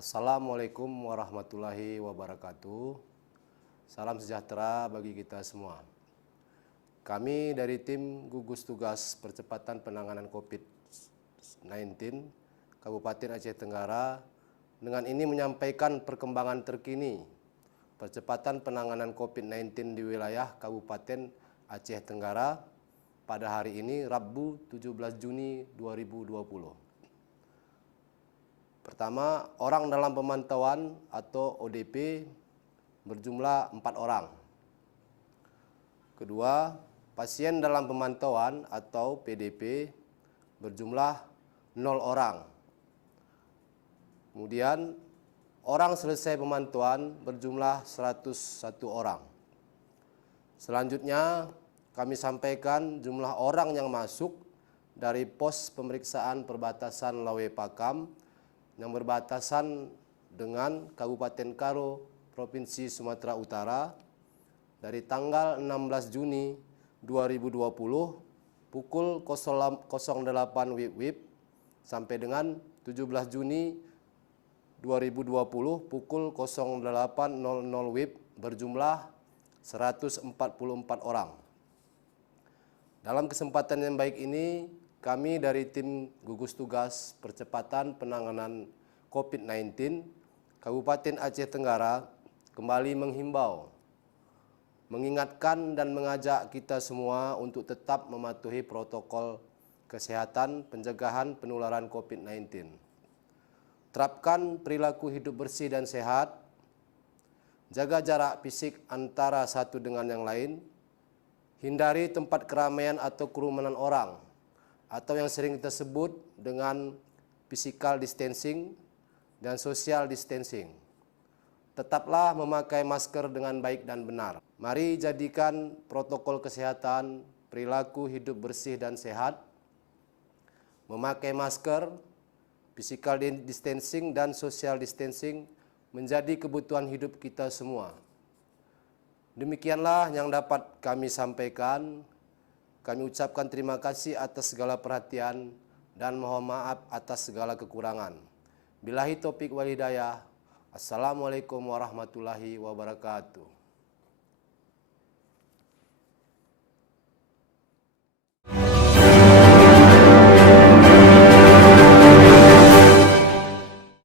Assalamualaikum warahmatullahi wabarakatuh. Salam sejahtera bagi kita semua. Kami dari tim gugus tugas percepatan penanganan COVID-19 Kabupaten Aceh Tenggara dengan ini menyampaikan perkembangan terkini percepatan penanganan COVID-19 di wilayah Kabupaten Aceh Tenggara pada hari ini Rabu 17 Juni 2020. Pertama, orang dalam pemantauan atau ODP berjumlah 4 orang. Kedua, pasien dalam pemantauan atau PDP berjumlah 0 orang. Kemudian, orang selesai pemantauan berjumlah 101 orang. Selanjutnya, kami sampaikan jumlah orang yang masuk dari pos pemeriksaan perbatasan Lawe Pakam yang berbatasan dengan Kabupaten Karo, Provinsi Sumatera Utara dari tanggal 16 Juni 2020 pukul 08 WIB sampai dengan 17 Juni 2020 pukul 08.00 WIB berjumlah 144 orang. Dalam kesempatan yang baik ini, kami dari tim gugus tugas percepatan penanganan COVID-19 Kabupaten Aceh Tenggara kembali menghimbau, mengingatkan dan mengajak kita semua untuk tetap mematuhi protokol kesehatan pencegahan penularan COVID-19. Terapkan perilaku hidup bersih dan sehat, jaga jarak fisik antara satu dengan yang lain, hindari tempat keramaian atau kerumunan orang, atau yang sering kita sebut dengan physical distancing dan social distancing. Tetaplah memakai masker dengan baik dan benar. Mari jadikan protokol kesehatan, perilaku hidup bersih dan sehat, memakai masker, physical distancing dan social distancing menjadi kebutuhan hidup kita semua. Demikianlah yang dapat kami sampaikan. Kami ucapkan terima kasih atas segala perhatian dan mohon maaf atas segala kekurangan. Billahi taufik wal hidayah. Assalamualaikum warahmatullahi wabarakatuh.